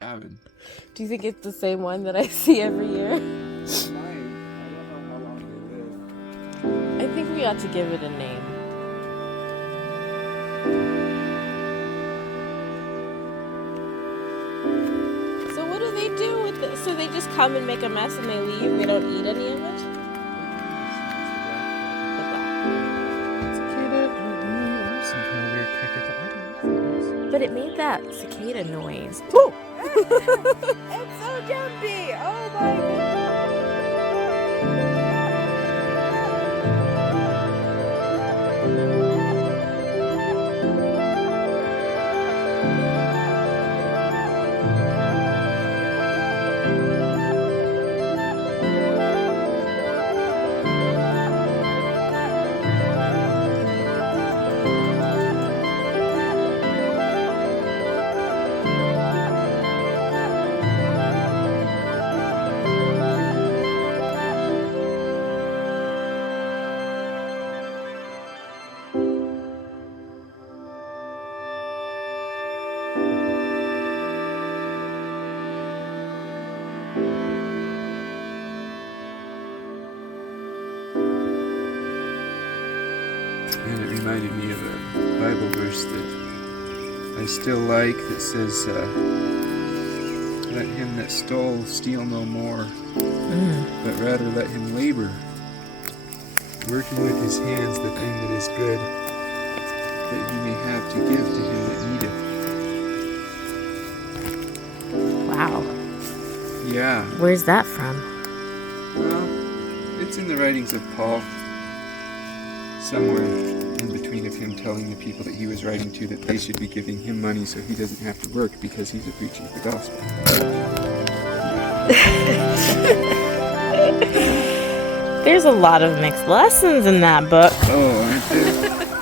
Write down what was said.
cabin. Do you think it's the same one that I see every year? It might. I don't know how long they live. I think we ought to give it a name. So what do they do with it? So they just come and make a mess and they leave? They don't eat any of it? The black. Cicada or some kind of weird cricket. I don't know. But it made that cicada noise. Woo! It's so jumpy! Oh my goodness! And it reminded me of a Bible verse that I still like that says, let him that stole steal no more, but rather let him labor, working with his hands the thing that is good, that he may have to give to him that needeth. Wow. Yeah. Where's that from? Well, it's in the writings of Paul, somewhere in between of him telling the people that he was writing to that they should be giving him money so he doesn't have to work because he's preaching the gospel. There's a lot of mixed lessons in that book. Oh, aren't there?